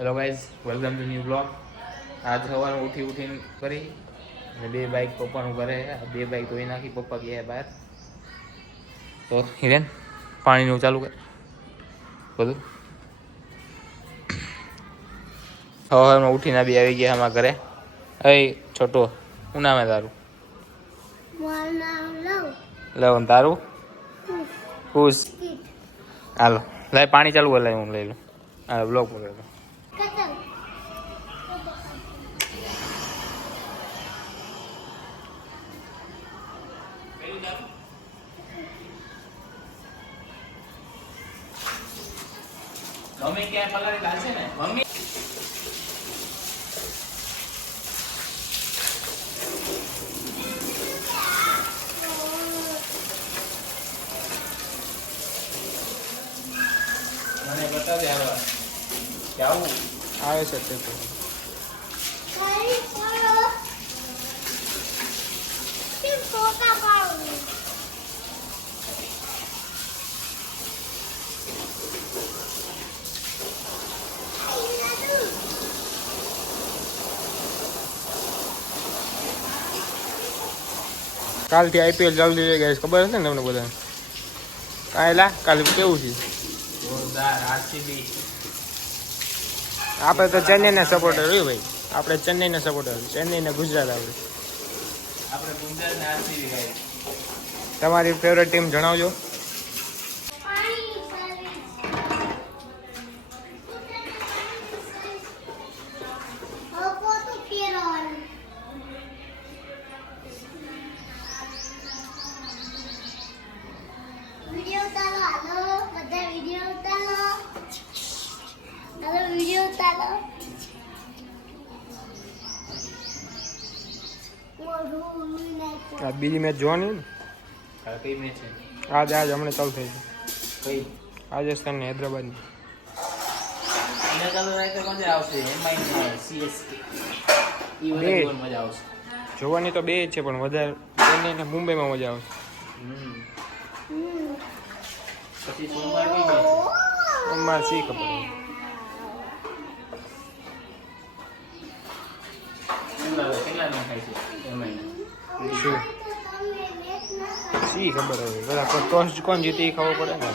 Hello guys, welcome to new blog. આજ સવારમાં ઉઠીને કરી અને બે બાઇક પપ્પાનું ઘરે બે બાઇક ધોઈ નાખી. પપ્પા ગયા બહાર તો હિરેન પાણીનું ચાલુ કર બધું. સવારમાં ઉઠીને બી આવી ગયા અમારા ઘરે. અય છોટો શું નામ હે તારું? લવન. તારું? ખુશ. હાલો લાય પાણી ચાલુ કર. લાય હું લઈ લઉં. હા બ્લોગ પકડી લો. મમ્મી ક્યાં પલાળી લાલશે ને મમ્મી. મને બતાવી આવા કેવું આવે છે તે તો કાલથી આઈપીએલ ચાલુ થઈ જાય ખબર હશે ને તમને બધાને? કાયલા કાલે કેવું છે? આપણે તો ચેન્નઈના સપોર્ટર હોય ભાઈ. આપણે ચેન્નઈના સપોર્ટર. ચેન્નઈને ગુજરાત આપણે. તમારી ફેવરેટ ટીમ જણાવજો. આ બીજી મેચ જોવાની ને? કઈ મેચ છે? આજ હમણાં ચાલુ થઈ છે. કઈ? રાજસ્થાન ને હૈદરાબાદ ની. જોવાની તો બે જ છે પણ વધારે ચેન્નઈ ને મુંબઈમાં મજા આવશે. પછી સોમવાર શી ખબર શું શી ખબર હવે. બધા ટોસ કોણ જીતે એ ખબર પડે ને.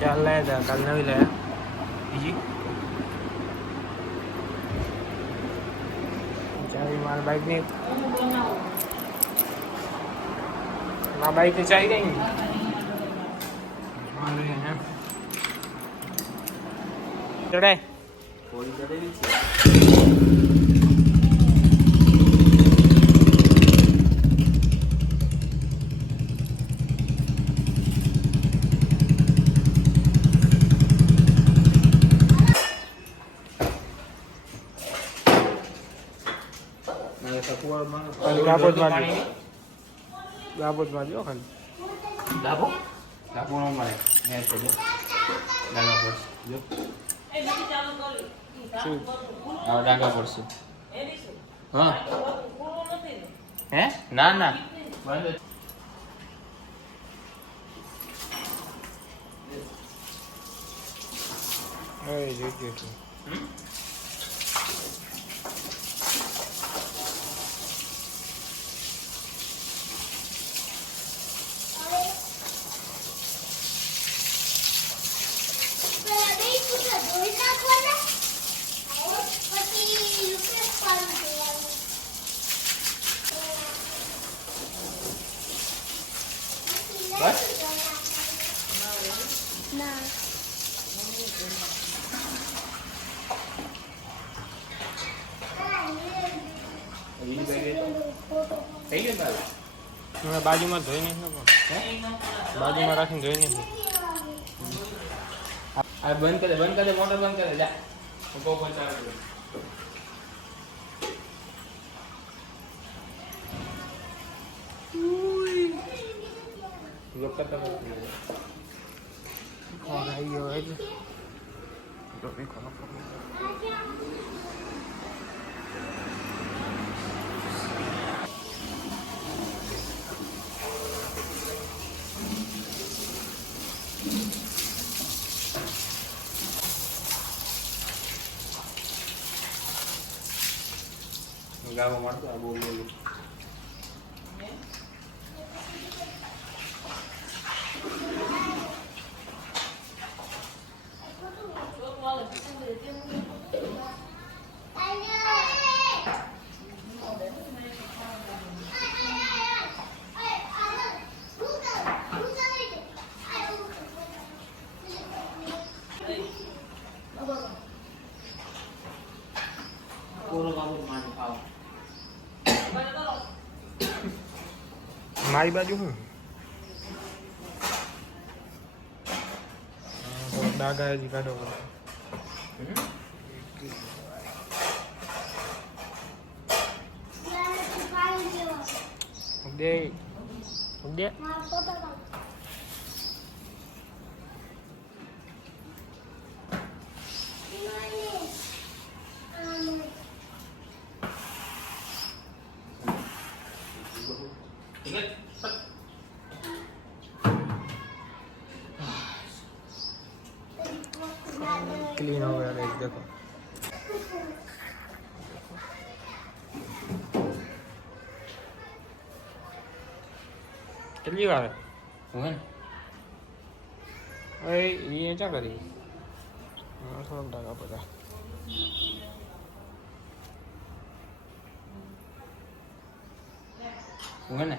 ચાલ લાયા હતા કાલ નવી લાયા બીજી. ચાવી મારા બાઇકની ચાવી ગઈ ને ચડાય ગાબોજમાં જો ખાલી ડાબો નો મળે મેચ છે જો ડાગા પડશે જો શું હા ડાગા પડશે હા હે ના ના બંધ હે જોઈ જો બાજુમાં ધોઈ નહીં બાજુમાં રાખીને ધોઈ નહીં. બંધ કરે મોટર બંધ કરે જા ગાવા માંડતો આ બોલ બોલ મારી બાજુ શું દાગા હજી કાઢો દે દે क्लीन हो गया गाइस देखो चलिए कार હું હે ને अरे ये क्या करी थोड़ा डागा पड़ा હું હે ને